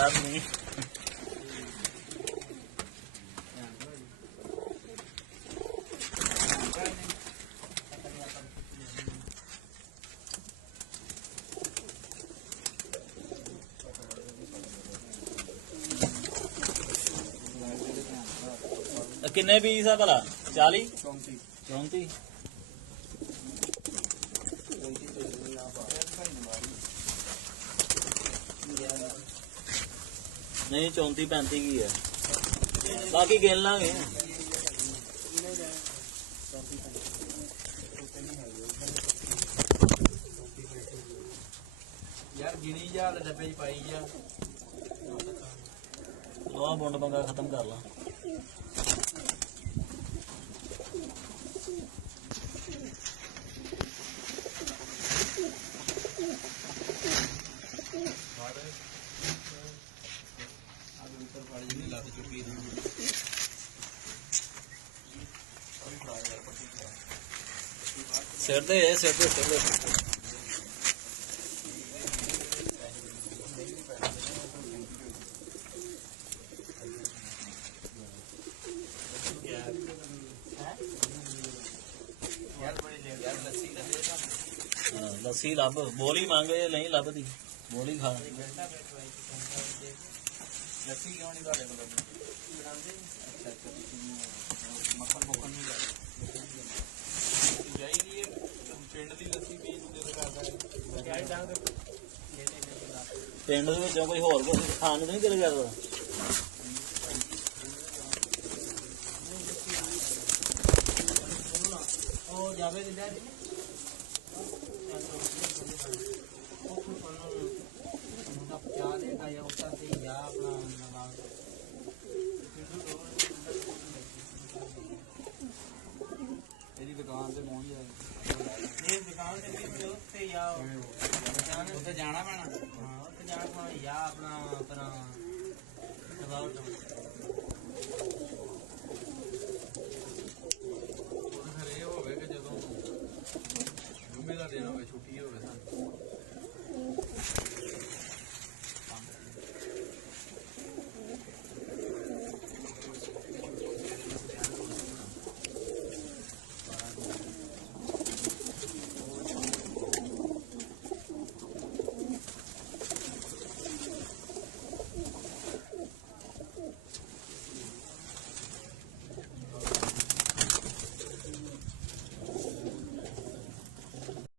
याद नहीं। किन्ने पीस है भला? 40 34 नहीं 34 35 की है, बाकी गिन लांगे। यार गिनी जा डब्बे च पाई जा। लो बुंड पंगा खत्म कर ला। सिर दे सिर दे सिर दे लस्सी लब बोली मांगे नहीं लभदी बोली खा ਲੱਸੀ ਕਿਉਂ ਨਹੀਂ ਤੁਹਾਡੇ ਕੋਲ ਬਣਾਉਂਦੇ? ਮੱਖਣ ਮੁੱਖਣ ਨਹੀਂ ਜਾਈਦੀ ਹੈ ਪਿੰਡ ਦੀ ਲੱਸੀ ਵੀ ਦਿਲ ਕਰਦਾ ਹੈ। ਪਿੰਡ ਦੇ ਵਿੱਚੋਂ ਕੋਈ ਹੋਰ ਕੁਝ ਖਾਣ ਨੂੰ ਨਹੀਂ ਦਿਲ ਕਰਦਾ। ਉਹ ਜਾਵੇ ਤੇ ਚਾਹ ਦੇ ਖਾਇਆ ਉੱਤਾ ਤੇ ਯਾ ਆਪਣਾ ਨਵਾਂ ਇਹਦੀ ਦੁਕਾਨ ਤੇ ਪਹੁੰਚ ਜਾਏ। ਇਹ ਦੁਕਾਨ ਤੇ ਵੀ ਉੱਤੇ ਯਾ ਉੱਤੇ ਜਾਣਾ ਪੈਣਾ। ਹਾਂ ਉੱਤੇ ਜਾਣਾ ਯਾ ਆਪਣਾ ਆਪਣਾ